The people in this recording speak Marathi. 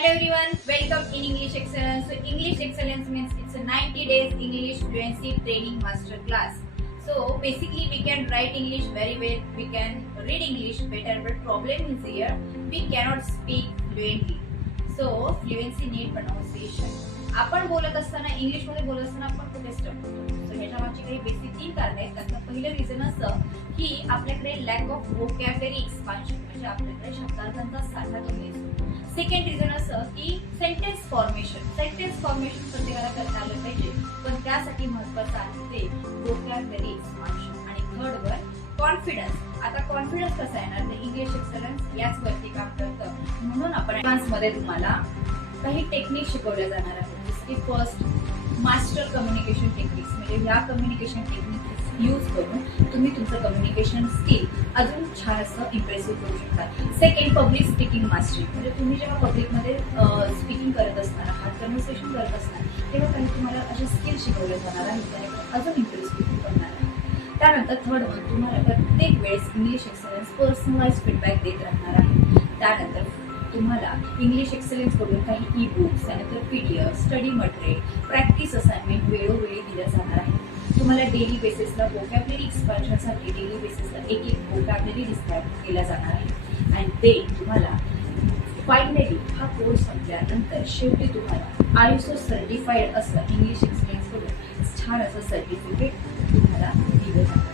Hello everyone, welcome in English Excellence. So English Excellence means it's a 90 days English fluency training master class. So basically we can write English very well, we can read English better, but problem is here, we cannot speak fluently. So fluency need pronunciation. आपण बोलत असताना इंग्लिश मध्ये बोलत असताना आपण कुठे स्टक होतो. सो ह्याच्या मागची काही बेसिक 3 कारणे आहेत. त्यातलं पहिलं रिझन असं की आपल्याकडे लॅक ऑफ व्होकॅब्युलरी एक्सपान्शन म्हणजे आपल्याकडे शब्दार्थांचा साठा कमी असतो. सेकंड रिझन असं की सेंटेन्स फॉर्मेशन प्रत्येकाला करता आलं पाहिजे, पण त्यासाठी महत्त्वाचं आहे ते व्होकॅब्युलरी एक्सपान्शन. आणि थर्ड वन कॉन्फिडन्स. आता कॉन्फिडन्स कसा येणार तर इंग्लिश एक्सलन्स याच वरती काम करतं. म्हणून आपण ऍडव्हान्स मध्ये तुम्हाला काही टेक्निक शिकवल्या जाणार आहेत. जसं की फर्स्ट मास्टर कम्युनिकेशन टेक्निक्स, म्हणजे ह्या कम्युनिकेशन टेक्निक्स यूज करून तुम्ही तुमचं कम्युनिकेशन स्किल अजून छान असं इम्प्रेसिव्ह करू शकता. सेकंड पब्लिक स्पीकिंग मास्टरी, म्हणजे तुम्ही जेव्हा पब्लिकमध्ये स्पीकिंग करत असताना कन्व्हर्सेशन करत असताना तेव्हा काही तुम्हाला असे स्किल शिकवले जाणार आहेत त्याने अजून इम्प्रेसिव्ह करणार आहे. त्यानंतर थर्ड वन तुम्हाला प्रत्येक वेळेस इंग्लिश एक्सलन्स पर्सनलाइज फीडबॅक देत राहणार आहे. त्यानंतर तुम्हाला इंग्लिश एक्सलन्स कडून काही ई बुक्स, त्यानंतर PDF, study material, practice assignment वेळोवेळी दिल्या जाणार आहे. तुम्हाला डेली बेसिसला व्होकॅब्युलरी एक्सपान्शनसाठी डेली बेसिसला एक व्होकॅब्युलरी डिस्क्राईब केला जाणार आहे. अँड ते तुम्हाला फायनली हा कोर्स संपल्यानंतर शेवटी तुम्हाला ISO सर्टिफाईड असं इंग्लिश एक्सलन्स कडून छान असं सर्टिफिकेट तुम्हाला दिलं जाणार.